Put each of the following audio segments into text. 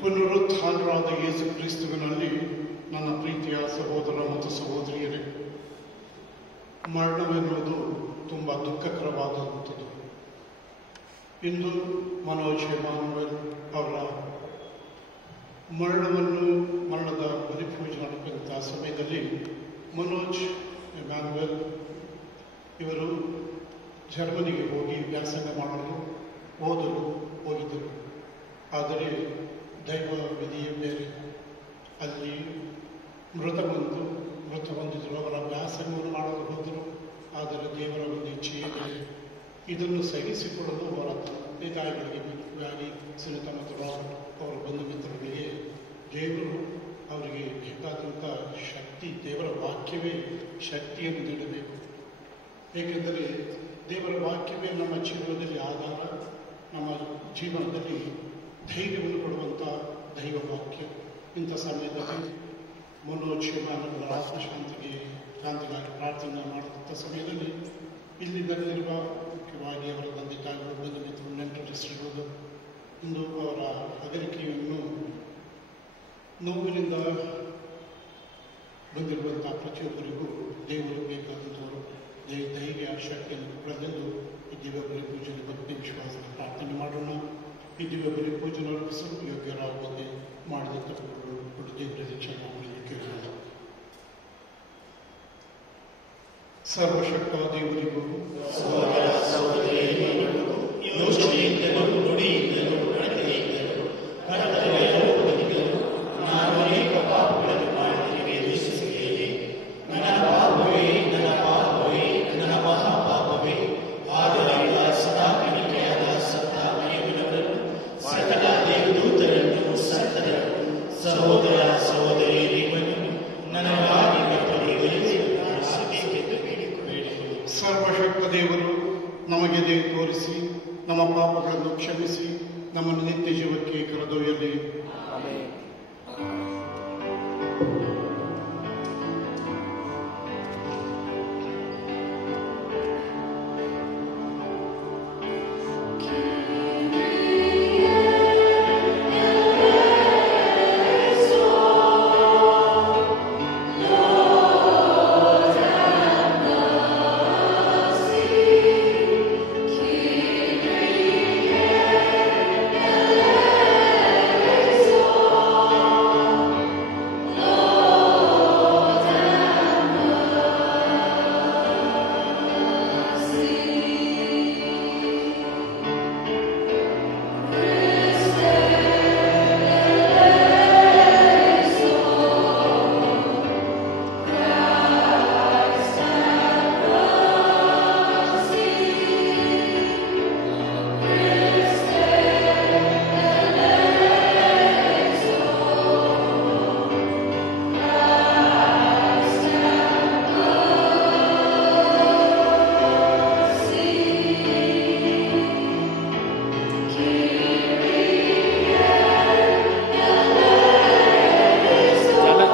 ಪುನರುತ್ಥಾನರಾದ ಯೇಸು ಕ್ರಿಸ್ತುವಿನಲ್ಲಿ ನನ್ನ ಪ್ರೀತಿಯ ಸಹೋದರ ಮತ್ತು ಸಹೋದರಿಯರೇ, ಮರಣವೆನ್ನುವುದು ತುಂಬ ದುಃಖಕರವಾದಂಥದ್ದು. ಇಂದು ಮನೋಜ್ ಎಮಾನುವೆಲ್ ಅವರ ಮರಣದ ಬಲಿಪೂಜೆ ನಡೆದಂಥ ಸಮಯದಲ್ಲಿ ಮನೋಜ್ ಎಮಾನುವೆಲ್ ಇವರು ಜರ್ಮನಿಗೆ ಹೋಗಿ ವ್ಯಾಸಂಗ ಮಾಡಲು ಓದಲು ಹೋಗಿದ್ದರು. ಆದರೆ ದೈವ ವಿಧಿಯೇ ಬೇರೆ. ಅಲ್ಲಿ ಮೃತ ಹೊಂದಿದರು. ಅವರ ವ್ಯಾಸಂಗವನ್ನು ಮಾಡಲು ಹೋದರು. ಆದರೆ ದೇವರ ಒಂದು ಇಚ್ಛೆಯೇ ಬೇರೆ. ಇದನ್ನು ಸಹಿಸಿಕೊಳ್ಳಲು ಅವರ ತಂದೆ ತಾಯಿಗಳಿಗೆ ಬೇಕಾಗಿ ಸುನಿತ ಮತ್ತು ರಾಬರ್ಟ್ ಅವರ ಬಂಧು ಮಿತ್ರರಿಗೆ ದೇವರು ಅವರಿಗೆ ಬೇಕಾದಂಥ ಶಕ್ತಿ, ದೇವರ ವಾಕ್ಯವೇ ಶಕ್ತಿಯನ್ನು ನೀಡಬೇಕು. ಏಕೆಂದರೆ ದೇವರ ವಾಕ್ಯವೇ ನಮ್ಮ ಜೀವನದಲ್ಲಿ ಆಧಾರ, ನಮ್ಮ ಜೀವನದಲ್ಲಿ ಧೈರ್ಯವನ್ನು ಕೊಡುವಂಥ ದೈವ ವಾಕ್ಯ. ಇಂಥ ಸಮಯದಲ್ಲಿ ಮನೋಜ್ ಎಮಾನುವೆಲ್ ಆತ್ಮಶಾಂತಿಗೆ ಕ್ರಾಂತಿಗಾಗಿ ಪ್ರಾರ್ಥನೆ ಮಾಡುವಂಥ ಸಮಯದಲ್ಲಿ ಇಲ್ಲಿರುವ ಮುಖ್ಯವಾಗಿ ಅವರ ತಂದೆ ತಾಯಿಗಳು, ಬಂಧು ಮಿತ್ರರು, ನೆಂಟರಿಸಿರುವುದು, ಇಂದು ಅವರ ಅಗಲಿಕೆಯನ್ನು ನೋವಿನಿಂದ ಬಂದಿರುವಂಥ ಪ್ರತಿಯೊಬ್ಬರಿಗೂ ದೇವರು ಬೇಕಾದಂಥವರು ಧೈರ್ಯ ಶಕ್ತಿಯನ್ನು ಕೊಡಲೆಂದು ಈ ದಿವ್ಯ ಬಲಿ ಪೂಜನೆ ಭಕ್ತಿ ವಿಶ್ವಾಸದ ಪ್ರಾರ್ಥನೆ ಮಾಡೋಣ. ಈ ದಿವ್ಯ ಬಲಿ ಪೂಜನೆ ಅರ್ಪಿಸಲು ಯೋಗ್ಯರಾಗುವಂತೆ ಮಾಡಿದ ತಪ್ಪುಗಳು ಕೊಟ್ಟು ದೇವರಿಗೆ ಕ್ಷಮಾಪಣೆ ಕೇಳೋಣ. ಸರ್ವಶಕ್ತ ದೇವರಿಗೂ ಸರ್ವಶಕ್ತ ದೇವರು ನಮಗೆ ದಯೆ ತೋರಿಸಿ ನಮ್ಮ ಪಾಪಗಳನ್ನು ಕ್ಷಮಿಸಿ ನಮ್ಮನ್ನು ನಿತ್ಯ ಜೀವಕ್ಕೆ ಕರೆದೊಯ್ಯಲಿ.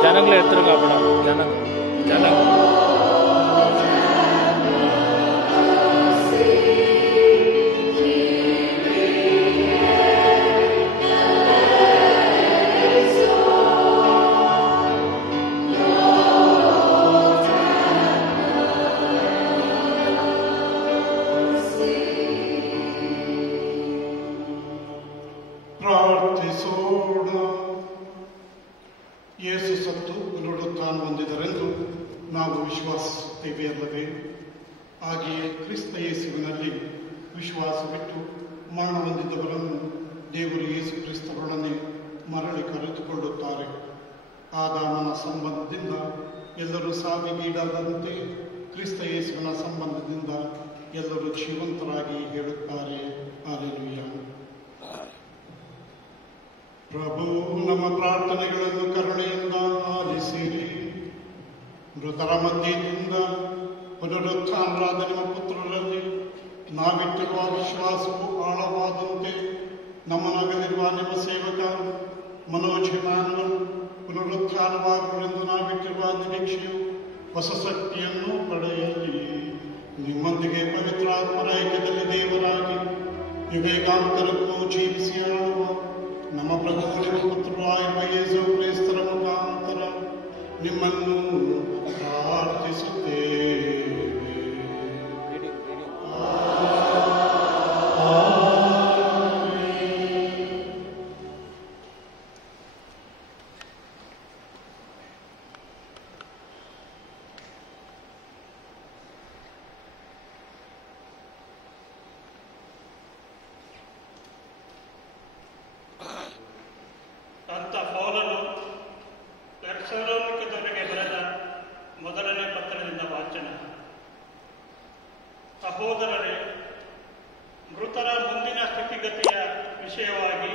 ಜನಗಳ ಎತ್ತರ ಕಾಪಾಡ ಜನ ಪ್ರಾರ್ಥಿಸೋಣ. ಯೇಸು ಸತ್ತು ಪುನರುತ್ಥಾನ ಹೊಂದಿದರೆಂದು ನಾವು ವಿಶ್ವಾಸಿಸುತ್ತೇವೆ ಅಲ್ಲವೇ? ಹಾಗೆಯೇ ಕ್ರಿಸ್ತ ಯೇಸುವಿನಲ್ಲಿ ವಿಶ್ವಾಸವಿಟ್ಟು ಮರಣ ಹೊಂದಿದವರನ್ನು ದೇವರು ಯೇಸು ಕ್ರಿಸ್ತರೊಡನೆ ಮರಳಿ ಕರೆದುಕೊಳ್ಳುತ್ತಾರೆ. ಆದಾಮನ ಸಂಬಂಧದಿಂದ ಎಲ್ಲರೂ ಸಾವಿಗೀಡಾದಂತೆ ಕ್ರಿಸ್ತ ಯೇಸುವಿನ ಸಂಬಂಧದಿಂದ ಎಲ್ಲರೂ ಜೀವಂತರಾಗಿ ಹೇಳುತ್ತಾರೆ. ಹಲ್ಲೆಲೂಯ. ಪ್ರಭು ನಮ್ಮ ಪ್ರಾರ್ಥನೆಗಳನ್ನು ಕರುಣೆಯಿಂದ ಆಲಿಸಿರಿ. ಮೃತರ ಮಧ್ಯದಿಂದ ಪುನರುತ್ಥಾನರಾದ ನಿಮ್ಮ ಪುತ್ರರಲ್ಲಿ ನಾವಿಟ್ಟಿರುವ ವಿಶ್ವಾಸವು ಆಳವಾದಂತೆ ನಮ್ಮನಾಗಲಿರುವ ನಿಮ್ಮ ಸೇವಕ ಮನೋಜ್ ಎಮಾನುವೆಲ್ ಪುನರುತ್ಥಾನವಾಗುವುದೆಂದು ನಾವಿಟ್ಟಿರುವ ನಿರೀಕ್ಷೆಯು ಹೊಸ ಶಕ್ತಿಯನ್ನು ಪಡೆಯಲಿ. ನಿಮ್ಮೊಂದಿಗೆ ಪವಿತ್ರಾತ್ಮರ ಐಕ್ಯದಲ್ಲಿ ದೇವರಾಗಿ ಯುಗಯುಗಾಂತರಕ್ಕೂ ಜೀವಿಸಿ ಆಳುವ ನಮ್ಮ ಪ್ರಭು ನಿಮ್ಮ ಪುತ್ರರಾಯ ಯೇಸು ಕ್ರಿಸ್ತರ ಮುಖಾಂತರ ನಿಮ್ಮನ್ನು ಪ್ರಾರ್ಥಿಸುತ್ತೇವೆ. ಸಂತ ಪೌಲನು ಥೆಸಲೋನಿಕದವರಿಗೆ ಬರೆದ ಮೊದಲನೇ ಪತ್ರದಿಂದ ವಾಚನ. ಸಹೋದರರೇ, ಮೃತರ ಮುಂದಿನ ಸ್ಥಿತಿಗತಿಯ ವಿಷಯವಾಗಿ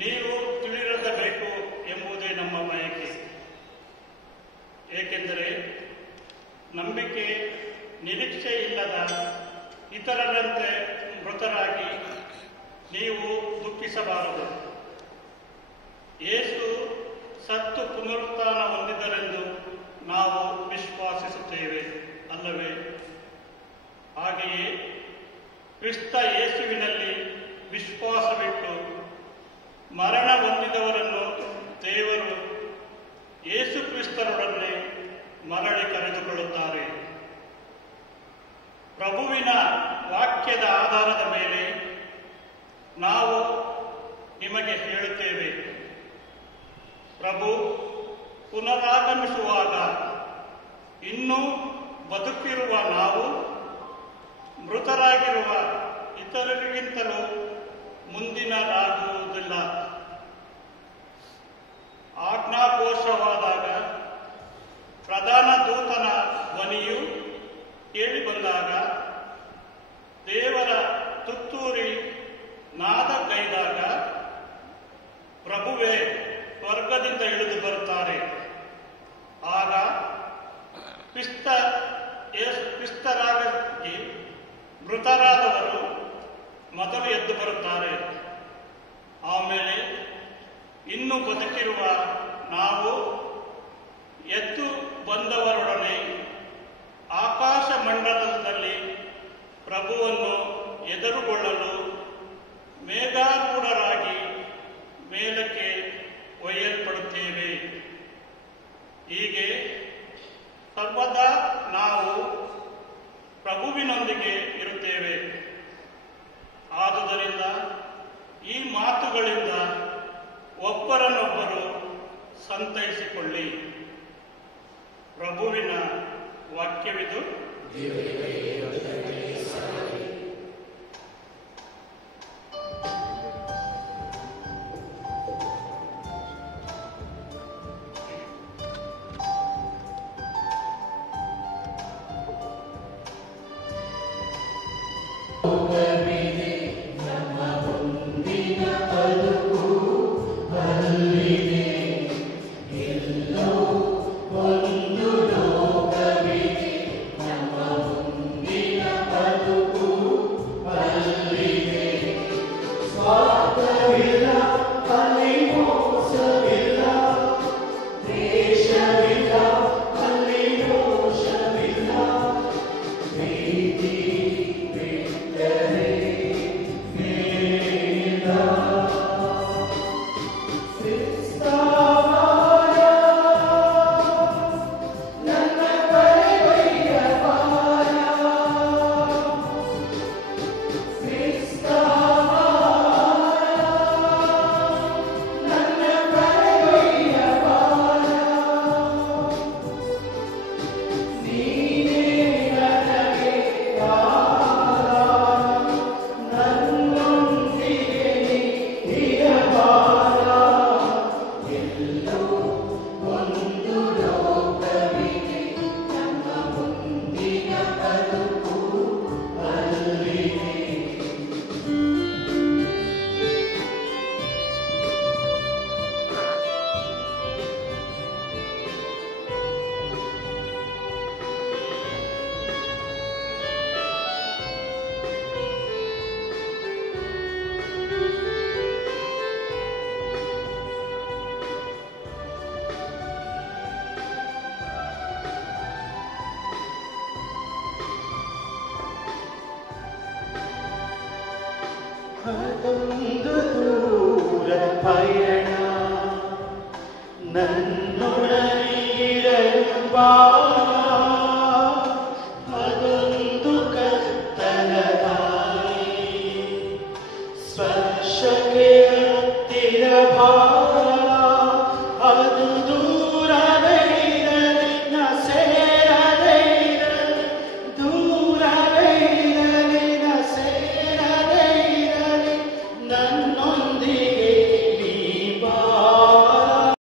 ನೀವು ತಿಳಿದಿರಬೇಕು ಎಂಬುದೇ ನಮ್ಮ ಬಯಕೆ. ಏಕೆಂದರೆ ನಂಬಿಕೆ ನಿರೀಕ್ಷೆ ಇಲ್ಲದ ಇತರರಂತೆ ಮೃತರಾಗಿ ನೀವು ದುಃಖಿಸಬಾರದು. ಯೇಸು ಸತ್ತು ಪುನರುತ್ಥಾನ ಹೊಂದಿದರೆಂದು ನಾವು ವಿಶ್ವಾಸಿಸುತ್ತೇವೆ ಅಲ್ಲವೇ? ಹಾಗೆಯೇ ಕ್ರಿಸ್ತ ಯೇಸುವಿನಲ್ಲಿ ವಿಶ್ವಾಸವಿಟ್ಟು ಮರಣ ಹೊಂದಿದವರನ್ನು ದೇವರು ಯೇಸು ಕ್ರಿಸ್ತರೊಡನೆ ಮರಳಿ ಕರೆದುಕೊಳ್ಳುತ್ತಾರೆ. ಪ್ರಭುವಿನ ವಾಕ್ಯದ ಆಧಾರದ ಮೇಲೆ ನಾವು ನಿಮಗೆ ಹೇಳುತ್ತೇವೆ, ಪ್ರಭು ಪುನರಾಗಮಿಸುವಾಗ ಇನ್ನೂ ಬದುಕಿರುವ ನಾವು ಮೃತರಾಗಿರುವ ಇತರರಿಗಿಂತಲೂ ಮುಂದಿನರಾಗುವುದಿಲ್ಲ. ಆಜ್ಞಾಘೋಷವಾದಾಗ ಪ್ರಧಾನ ದೂತನ ಧ್ವನಿಯು ಕೇಳಿಬಂದಾಗ ದೇವರ ತುತ್ತೂರಿ ನಾದಗೈದಾಗ ಪ್ರಭುವೇ ಸ್ವರ್ಗದಿಂದ ಇಳಿದು ಬರುತ್ತಾರೆ. ಆಗ ಕ್ರಿಸ್ತರಾಗಿ ಮೃತರಾದವರು ಮೊದಲು ಎದ್ದು ಬರುತ್ತಾರೆ. ಆಮೇಲೆ ಇನ್ನು ಬದುಕಿರುವ ನಾವು ಎದ್ದು ಬಂದವರೊಡನೆ ಆಕಾಶ ಮಂಡಲದಲ್ಲಿ ಪ್ರಭುವನ್ನು ಎದುರುಗೊಳ್ಳಲು ಮೇಘಾರೂಢರಾಗಿ ಮೇಲಕ್ಕೆ ಒಯ್ಯಲ್ಪಡುತ್ತೇವೆ. ಹೀಗೆ ಸರ್ವದಾ ನಾವು ಪ್ರಭುವಿನೊಂದಿಗೆ ಇರುತ್ತೇವೆ. ಆದುದರಿಂದ ಈ ಮಾತುಗಳಿಂದ ಒಬ್ಬರನ್ನೊಬ್ಬರು ಸಂತೈಸಿಕೊಳ್ಳಿ. ಪ್ರಭುವಿನ ವಾಕ್ಯವಿದು. ಒಂದು ಅದೊಂದು ದೂರ ಪಯಣ ನನ್ನೊಡನಿರಲು ಬಾ ಅದೊಂದು ಕತ್ತಲ ದಾರಿ ಸ್ಪರ್ಶಕ್ಕೆ ಹತ್ತಿರ ಬಾ